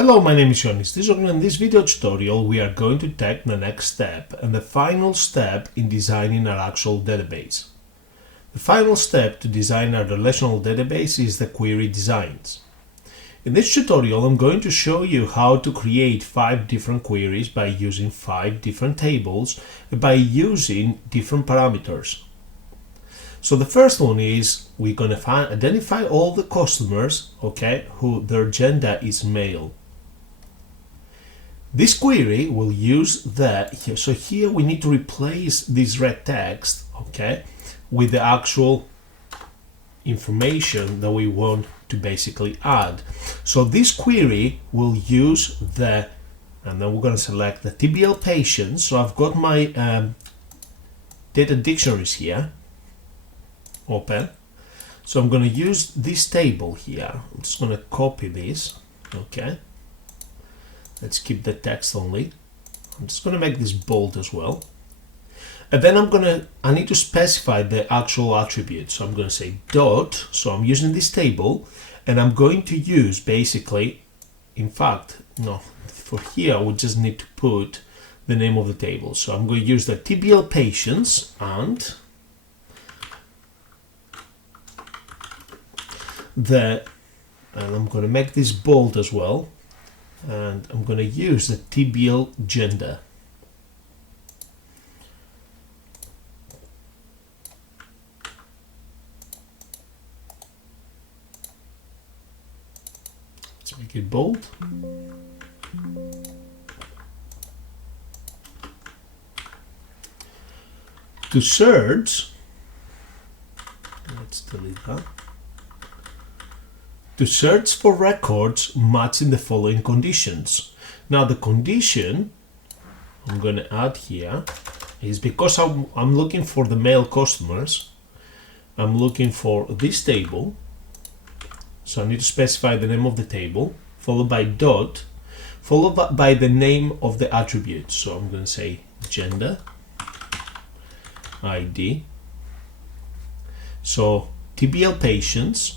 Hello, my name is Ioannis Tizoglou. In this video tutorial we are going to take the next step and the final step in designing our actual database. The final step to design our relational database is the query designs. In this tutorial I'm going to show you how to create 5 different queries by using 5 different tables and by using different parameters. So the first one is we're going to identify all the customers, who their gender is male. This query will use so here we need to replace this red text, with the actual information that we want to basically add. So this query will use and then we're going to select the TBL patients. So I've got my data dictionaries here open. So I'm going to use this table here. I'm just going to copy this, Let's keep the text only. I'm just going to make this bold as well. And then I need to specify the actual attribute. So I'm going to say dot. So I'm using this table and I'm going to use basically, for here we just need to put the name of the table. So I'm going to use the TBL patients and I'm going to make this bold as well. And I'm going to use the TBL gender. Let's make it bold. To search, let's delete that. To search for records matching the following conditions. Now the condition I'm going to add here is because I'm looking for the male customers, I'm looking for this table. So I need to specify the name of the table, followed by dot, followed by the name of the attribute. So I'm going to say gender ID. So TBL patients,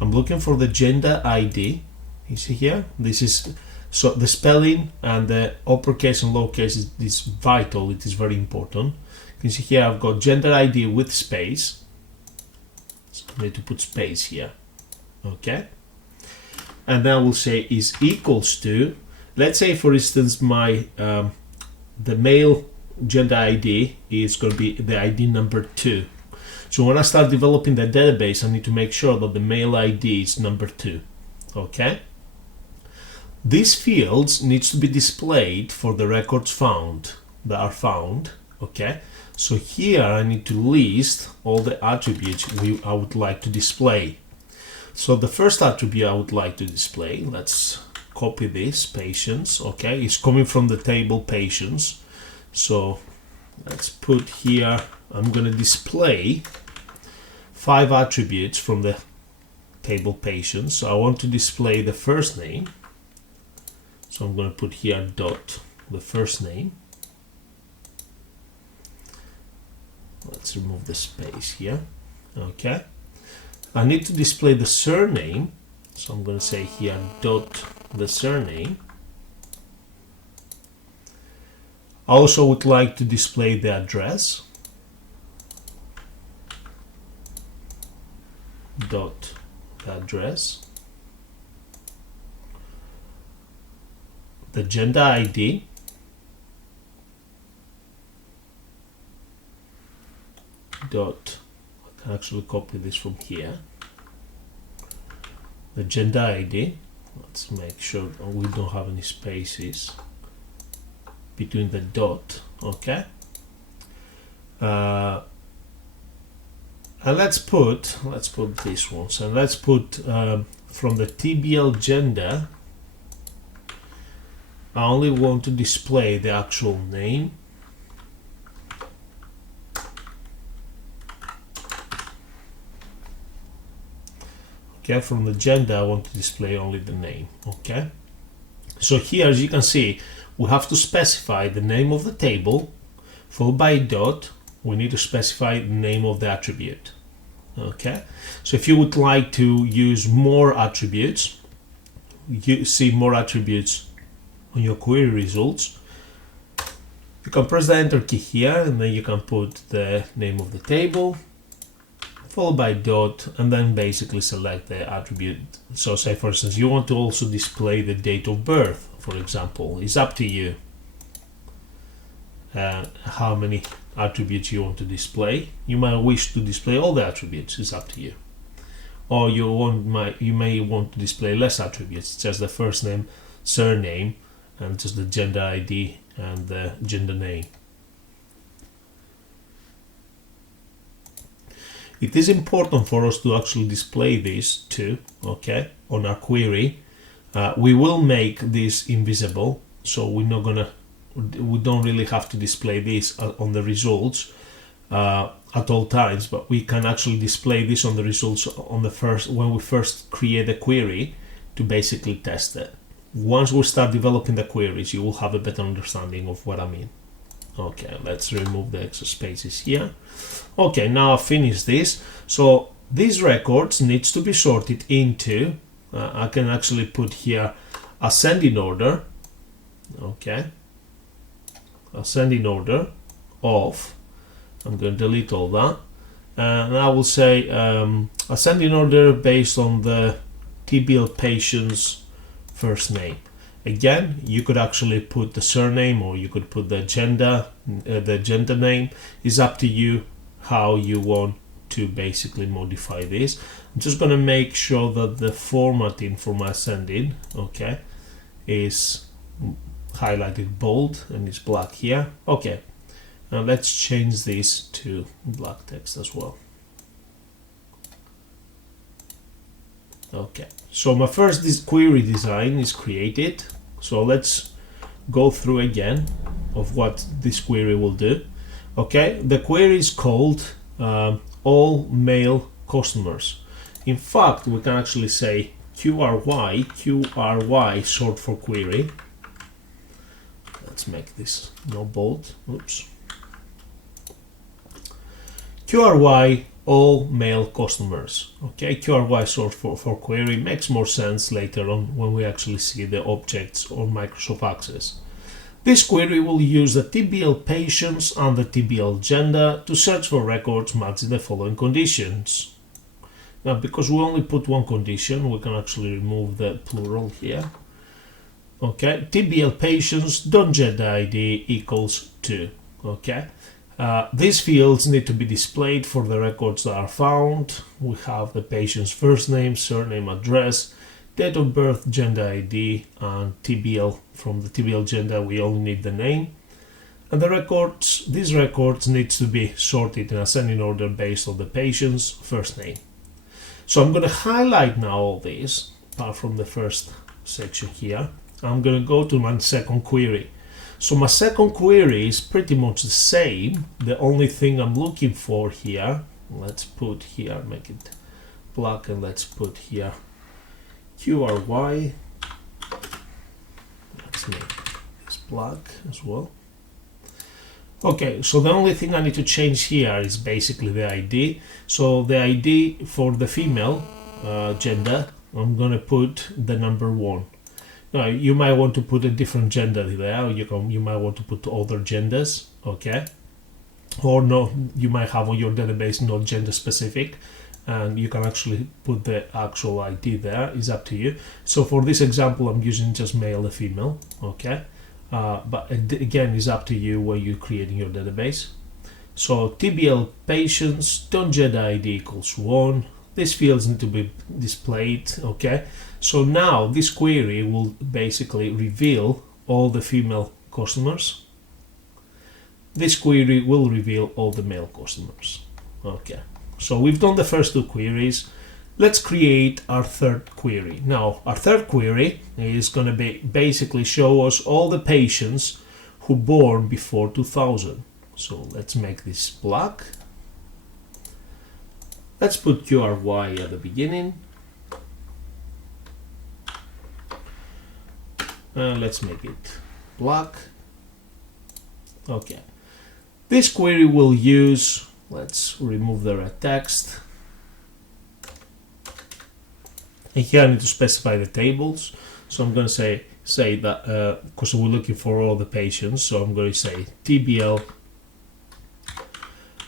I'm looking for the gender ID. You see here, this is so the spelling and the uppercase and lowercase is vital. It is very important. You can see here I've got gender ID with space. So I need to put space here, and then I will say is equals to. Let's say for instance my the male gender ID is going to be the ID number 2. So when I start developing the database, I need to make sure that the male ID is number 2. These fields needs to be displayed for the records that are found. So here I need to list all the attributes I would like to display. So the first attribute I would like to display, let's copy this, patients. It's coming from the table patients. So let's put here, I'm going to display 5 attributes from the table patients. So I want to display the first name. So I'm going to put here dot the first name. Let's remove the space here. I need to display the surname. So I'm going to say here dot the surname. I also would like to display the address. Dot the address. The gender ID. Dot, I can actually copy this from here. The gender ID. Let's make sure that we don't have any spaces between the dot, and let's put this one. So let's put from the TBL gender, I only want to display the actual name. From the gender I want to display only the name. So here, as you can see, we have to specify the name of the table, followed by a dot. We need to specify the name of the attribute. Okay, so if you would like to use more attributes, you see more attributes on your query results, you can press the enter key here, and then you can put the name of the table followed by dot, and then basically select the attribute. So say for instance you want to also display the date of birth, for example. It's up to you how many attributes you want to display. You might wish to display all the attributes, it's up to you. Or you may want to display less attributes, just the first name, surname, and just the gender ID and the gender name. It is important for us to actually display this too, okay, on our query. We will make this invisible, so we don't really have to display this on the results at all times, but we can actually display this on the results on when we first create the query to basically test it. Once we start developing the queries, you will have a better understanding of what I mean. Okay, let's remove the extra spaces here. Okay, now I've finished this. So these records needs to be sorted into, I can actually put here ascending order. Okay, ascending order of, I'm going to delete all that, and I will say ascending order based on the TBL patient's first name. Again, you could actually put the surname, or you could put the gender name. It's up to you how you want to basically modify this. I'm just going to make sure that the formatting for my ascending, okay, is highlighted bold and it's black here. Okay, now let's change this to black text as well. Okay, so my first query design is created. So let's go through again of what this query will do. Okay, the query is called all male customers. In fact, we can actually say QRY short for query. Let's make this no bold. Oops. QRY all male customers. Okay, QRY short for query makes more sense later on when we actually see the objects on Microsoft Access. This query will use the TBL patients and the TBL gender to search for records matching the following conditions. Now, because we only put one condition, we can actually remove the plural here. Okay, TBL patients .gender ID equals 2. Okay. These fields need to be displayed for the records that are found. We have the patient's first name, surname, address, date of birth, gender ID, and TBL. From the TBL gender, we only need the name. And these records need to be sorted in ascending order based on the patient's first name. So I'm going to highlight now all this, apart from the first section here. I'm going to go to my second query. So my second query is pretty much the same. The only thing I'm looking for here, let's put here, make it black, and let's put here QRY. Let's make this black as well. Okay, so the only thing I need to change here is basically the ID. So the ID for the female gender, I'm going to put the number 1. Now, you might want to put a different gender there. You might want to put other genders, okay? Or no, you might have on your database not gender specific, and you can actually put the actual ID there. It's up to you. So for this example, I'm using just male or female, okay? But again, it's up to you when you're creating your database. So TBL patients .gender ID equals 1. These fields need to be displayed, okay? So now this query will basically reveal all the female customers. This query will reveal all the male customers. Okay, so we've done the first two queries. Let's create our third query. Now, our third query is going to be basically show us all the patients who born before 2000. So let's make this black. Let's put QRY at the beginning. Let's make it black. Okay. This query will use, let's remove the red text. And here I need to specify the tables. So I'm going to say that because we're looking for all the patients, so I'm going to say TBL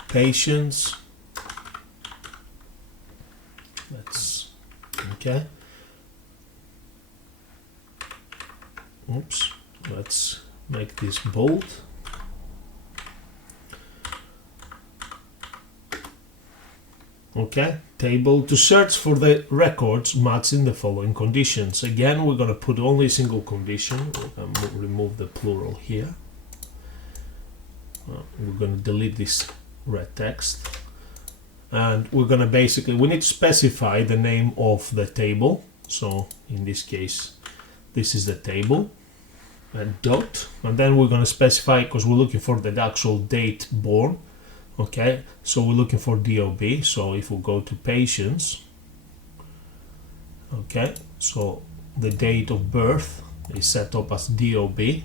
patients. That's okay. Oops, let's make this bold. Okay, table to search for the records matching the following conditions. Again, we're going to put only a single condition. We're going to remove the plural here. We're going to delete this red text. And we're going to basically, we need to specify the name of the table. So in this case, this is the table. And dot. And then we're going to specify, because we're looking for the actual date born. Okay, so we're looking for DOB. So if we go to patients, okay, so the date of birth is set up as DOB. And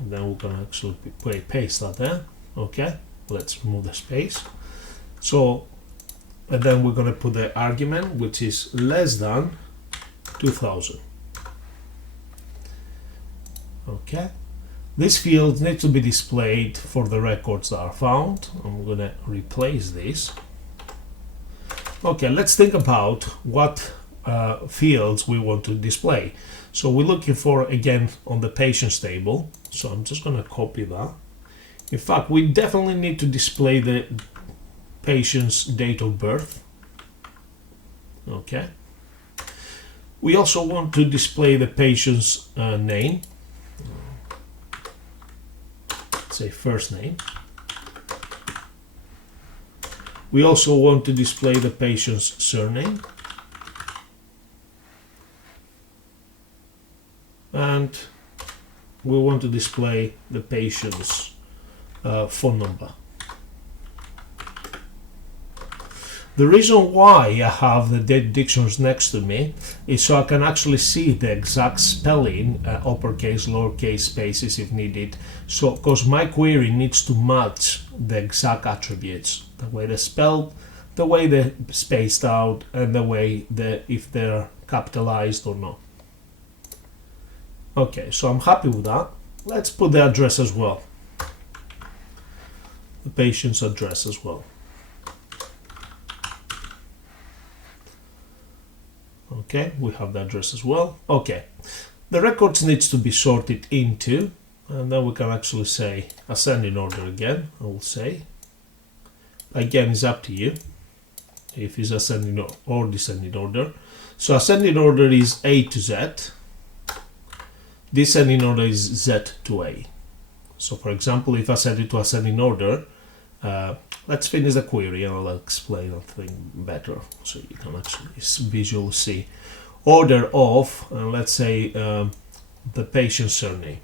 then we're going to actually paste that there. Okay, let's remove the space. So, and then we're going to put the argument, which is less than 2000. Okay. These fields need to be displayed for the records that are found. I'm going to replace this. Okay, let's think about what fields we want to display. So we're looking for, again, on the patients table. So I'm just going to copy that. In fact, we definitely need to display the patient's date of birth. Okay. We also want to display the patient's name. Say first name. We also want to display the patient's surname, and we want to display the patient's phone number. The reason why I have the date dictionaries next to me is so I can actually see the exact spelling, uppercase, lowercase, spaces if needed. So, because my query needs to match the exact attributes, the way they're spelled, the way they're spaced out, and the way if they're capitalized or not. Okay, so I'm happy with that. Let's put the address as well. The patient's address as well. Okay, we have the address as well. Okay, the records needs to be sorted into, and then we can actually say ascending order again. I will say, again, it's up to you if it's ascending or descending order. So ascending order is A to Z. Descending order is Z to A. So for example, if I set it to ascending order, let's finish the query and I'll explain the thing better so you can actually visually see. Order of, let's say, the patient's surname.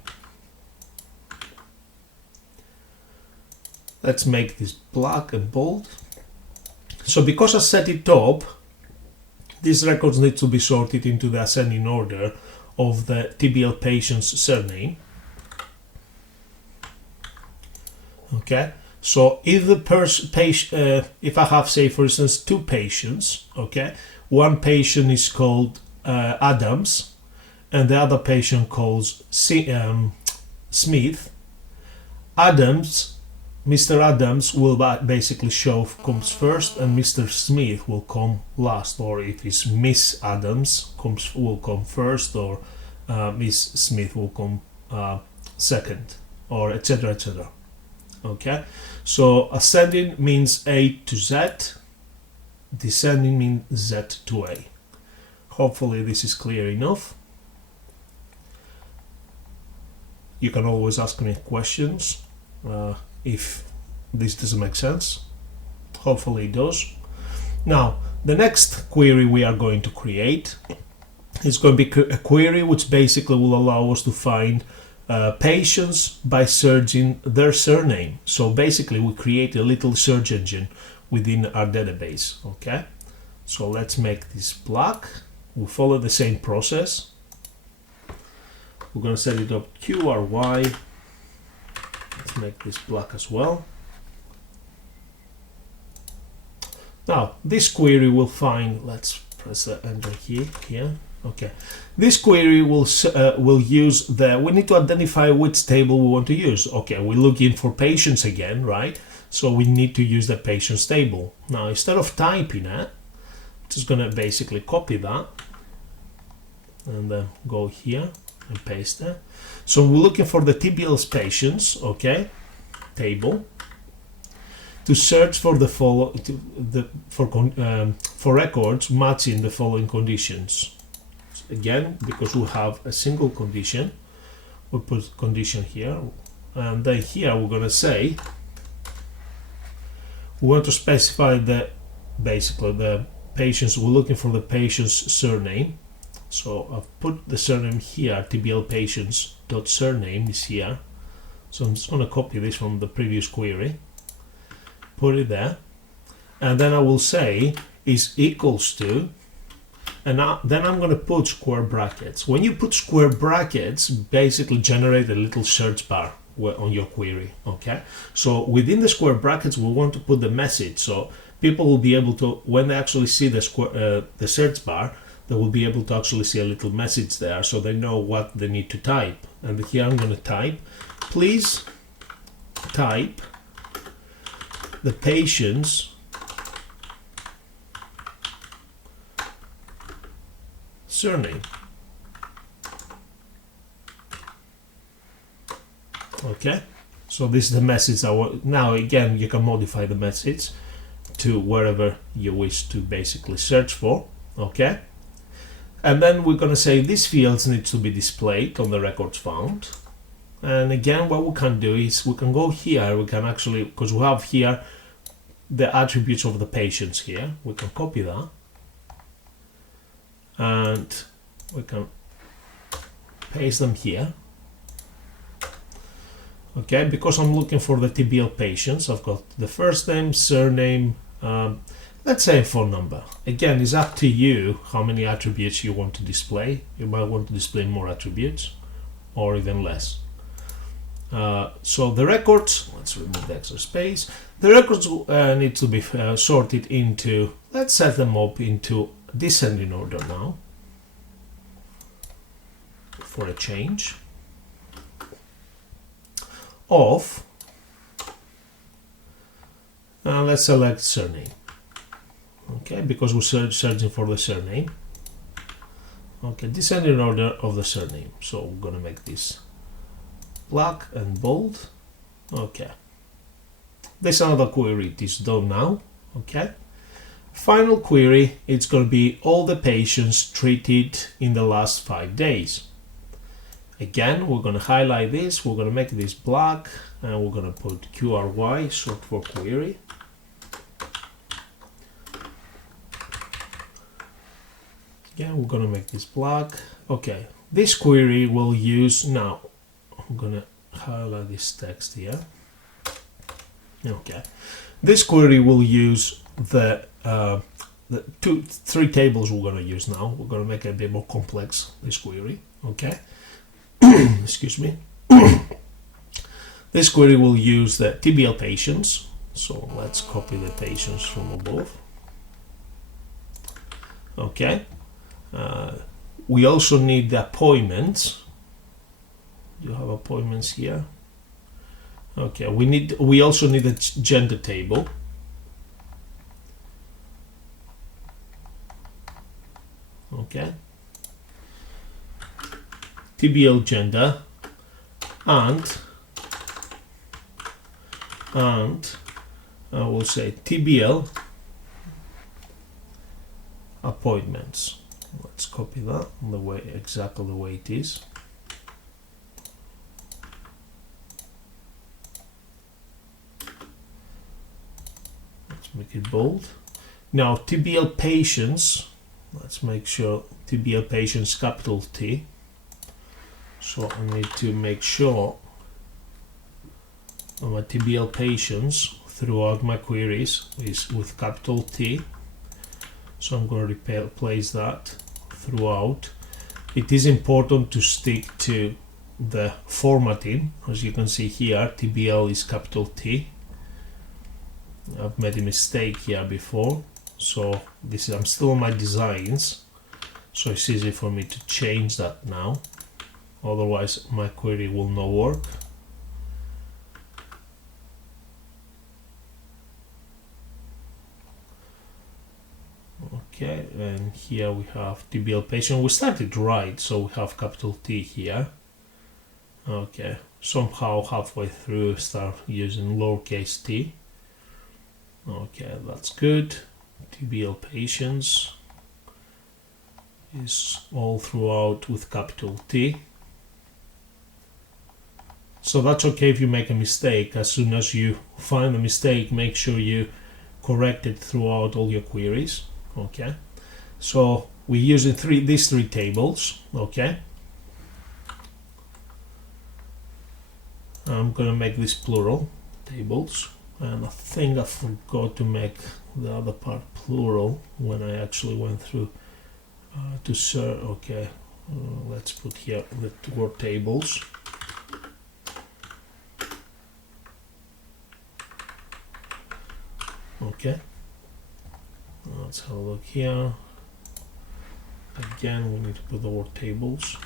Let's make this black and bold. So because I set it top, these records need to be sorted into the ascending order of the TBL patient's surname. Okay. So if the if I have, say, for instance, two patients, okay, one patient is called Adams, and the other patient calls Smith. Mr. Adams will basically show comes first, and Mr. Smith will come last. Or if it's Miss Adams will come first, or Miss Smith will come second, or etc. etc. Okay, so ascending means A to Z, descending means Z to A. Hopefully this is clear enough. You can always ask me questions if this doesn't make sense. Hopefully it does. Now, the next query we are going to create is going to be a query which basically will allow us to find patients by searching their surname. So basically we create a little search engine within our database. Okay, so let's make this black. We'll follow the same process. We're going to set it up QRY. Let's make this black as well. Now this query will find, let's press the enter key here. Okay, this query will use we need to identify which table we want to use. Okay, we're looking for patients again, right? So we need to use the patients table. Now instead of typing it, just gonna basically copy that and then go here and paste it. So we're looking for the TBL's patients, okay, table, to search for the for records matching the following conditions. Again, because we have a single condition, we'll put condition here, and then here we're gonna say we want to specify basically the patients. We're looking for the patient's surname. So I've put the surname here, TBL patients dot surname is here. So I'm just going to copy this from the previous query, put it there, and then I will say is equals to, and then I'm going to put square brackets. When you put square brackets, basically generate a little search bar on your query. Okay, so within the square brackets we want to put the message, so people will be able to, when they actually see the search bar, they will be able to actually see a little message there, so they know what they need to type. And here I'm going to type, please type the patient's surname. Okay, so this is the message I want. Now again, you can modify the message to wherever you wish to basically search for. Okay, and then we're going to say these fields need to be displayed on the records found. And again, what we can do is we can go here, we can actually, because we have here the attributes of the patients here, we can copy that and we can paste them here. Okay, because I'm looking for the TBL patients, I've got the first name, surname, let's say a phone number. Again, it's up to you how many attributes you want to display. You might want to display more attributes or even less. So the records, let's remove the extra space. The records need to be sorted into, let's set them up into descending order now for a change of, let's select surname. Okay, because we're searching for the surname. Okay, descending order of the surname. So we're going to make this black and bold. Okay, this another query. It is done now. Okay, final query. It's going to be all the patients treated in the last 5 days. Again, we're going to highlight this. We're going to make this black, and we're going to put QRY, short for query. Again, we're going to make this black. Okay, this query will use, now I'm going to highlight this text here. Okay, this query will use the 3 tables we're going to use now. We're going to make it a bit more complex, this query. Okay, excuse me. This query will use the TBL patients. So let's copy the patients from above. Okay. We also need the appointments. You have appointments here. Okay, we also need a gender table. Okay. TBL gender and I will say TBL appointments. Let's copy that exactly the way it is. Let's make it bold. Now TBL patients, let's make sure TBL patients capital T. So I need to make sure my TBL patients throughout my queries is with capital T. So I'm going to replace that throughout. It is important to stick to the formatting. As you can see here, TBL is capital T. I've made a mistake here before. So this is, I'm still on my designs, so it's easy for me to change that now. Otherwise my query will not work. Okay, and here we have TBL patient. We started right, so we have capital T here. Okay, somehow halfway through start using lowercase t. Okay, that's good. TBL patients is all throughout with capital T. So that's okay if you make a mistake. As soon as you find a mistake, make sure you correct it throughout all your queries. Okay, so we're using these three tables. Okay, I'm gonna make this plural tables, and I think I forgot to make the other part plural when I actually went through to search. Okay, let's put here the word tables. Okay, let's have a look here. Again, we need to put the word tables.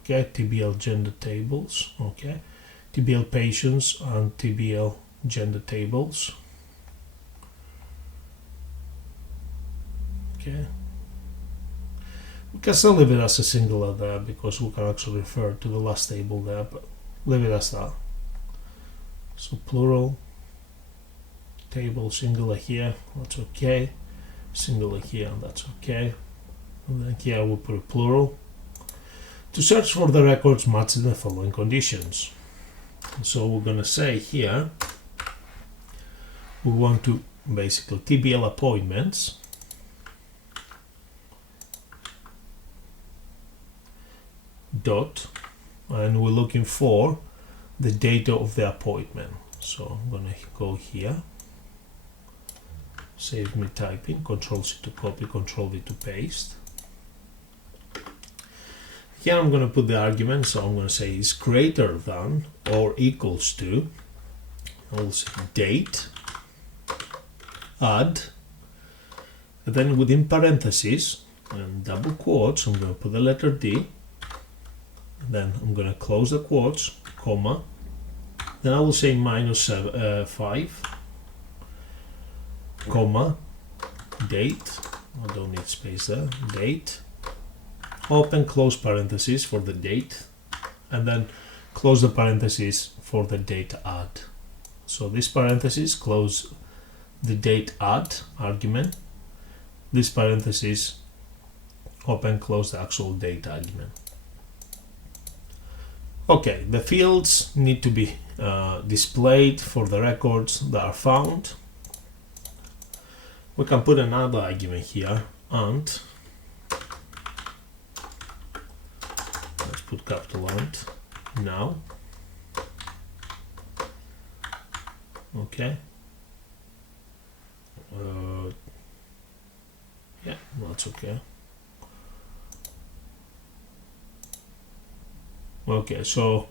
Okay, TBL gender tables. Okay, TBL patients and TBL gender tables. Okay, we can still leave it as a singular there because we can actually refer to the last table there, but leave it as that. So plural table, singular here, that's okay. Singular here, that's okay. And then here we'll put a plural. To search for the records matching the following conditions. So we're going to say here, we want to basically TBL appointments dot, and we're looking for the data of the appointment. So I'm going to go here, save me typing, Control C to copy, Control V to paste. Here I'm going to put the argument, so I'm going to say is greater than or equals to, I will say date, add, and then within parentheses and double quotes, I'm going to put the letter D, then I'm going to close the quotes, comma, then I will say minus 5, comma, date, I don't need space there, date, open close parentheses for the date, and then close the parentheses for the date add. So this parenthesis close the date add argument, this parenthesis open close the actual date argument. Okay, the fields need to be displayed for the records that are found. We can put another argument here, and let's put capital AND now. Okay. Yeah, that's okay. Okay, so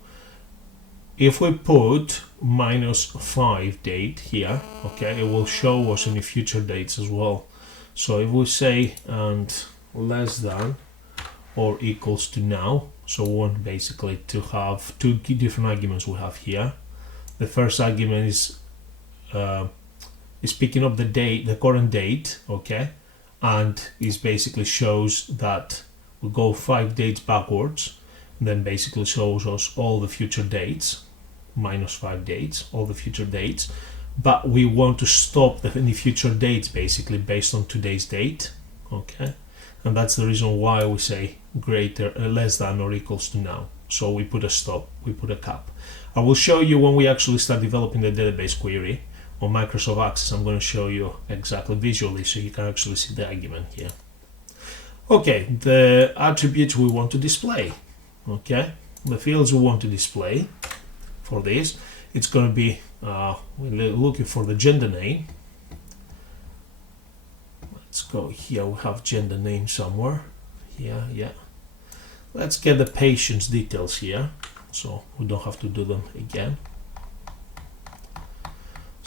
if we put minus 5 date here, okay, it will show us any future dates as well. So if we say and less than or equals to now, so we want basically to have two different arguments we have here. The first argument is picking up the date, the current date, okay, and is basically shows that we go 5 dates backwards, and then basically shows us all the future dates, minus 5 dates, all the future dates, but we want to stop any future dates basically based on today's date, okay, and that's the reason why we say greater, less than or equals to now. So we put a stop, we put a cap. I will show you when we actually start developing the database query on Microsoft Access. I'm going to show you exactly visually so you can actually see the argument here. Okay, the attributes we want to display. Okay, the fields we want to display for this, it's going to be we're looking for the gender name. Let's go here, we have gender name somewhere here. Yeah, let's get the patient's details here so we don't have to do them again.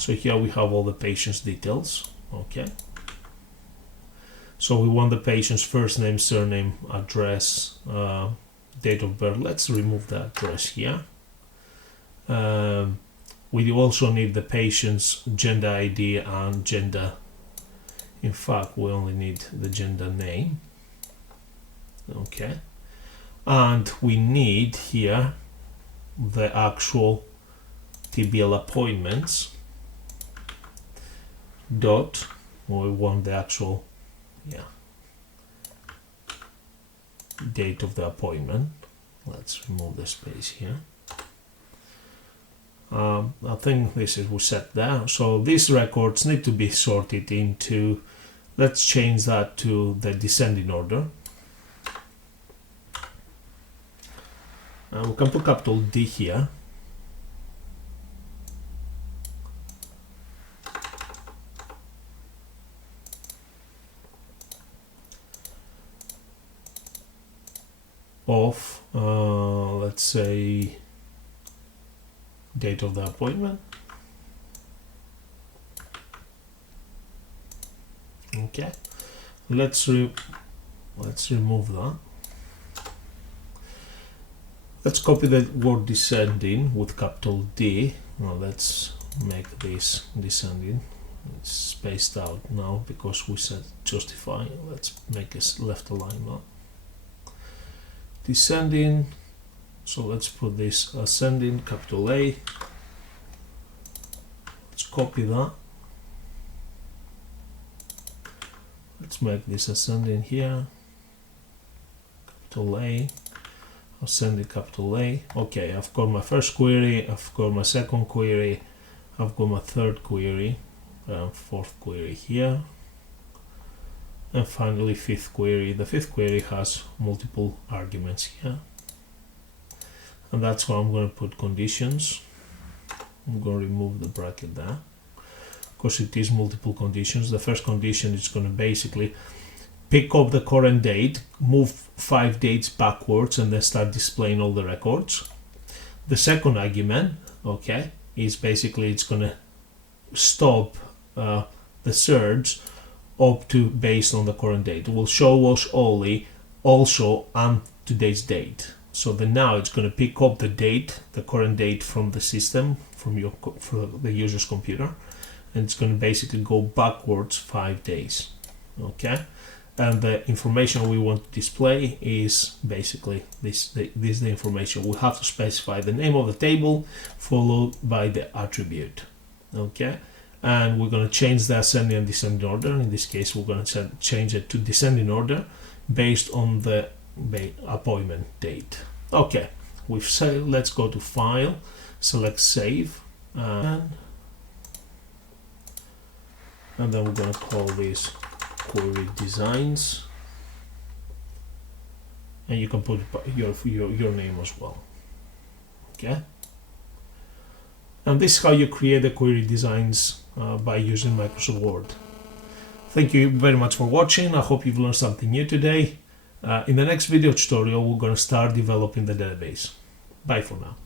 So here we have all the patient's details. Okay. So we want the patient's first name, surname, address, date of birth. Let's remove the address here. We also need the patient's gender ID and gender. In fact, we only need the gender name. Okay. And we need here the actual TBL appointments dot, we want the actual date of the appointment. Let's remove the space here. I think this is we set there. So these records need to be sorted into, let's change that to the descending order. We can put capital D here. Of let's say date of the appointment. Okay, let's remove that. Let's copy the word descending with capital D. Now let's make this descending. It's spaced out now because we said justify. Let's make a left alignment. Descending. So let's put this ascending, capital A. Let's copy that. Let's make this ascending here. Capital A. Ascending, capital A. Okay, I've got my first query, I've got my second query, I've got my third query, fourth query here, and finally fifth query. The fifth query has multiple arguments here, and that's why I'm going to put conditions. I'm going to remove the bracket there because it is multiple conditions. The first condition is going to basically pick up the current date, move 5 dates backwards, and then start displaying all the records. The second argument, okay, is basically it's going to stop the search up to based on the current date. It will show us only also and today's date. So then now it's going to pick up the date, the current date from the system, from the user's computer, and it's going to basically go backwards 5 days. Okay. And the information we want to display is basically this is the information. We have to specify the name of the table followed by the attribute. Okay, and we're going to change the ascending and descending order. In this case, we're going to change it to descending order based on the appointment date. Okay, we've said let's go to File, select Save, and then we're going to call this query designs, and you can put your name as well. Okay, and this is how you create the query designs by using Microsoft Word. Thank you very much for watching. I hope you've learned something new today. In the next video tutorial, we're going to start developing the database. Bye for now.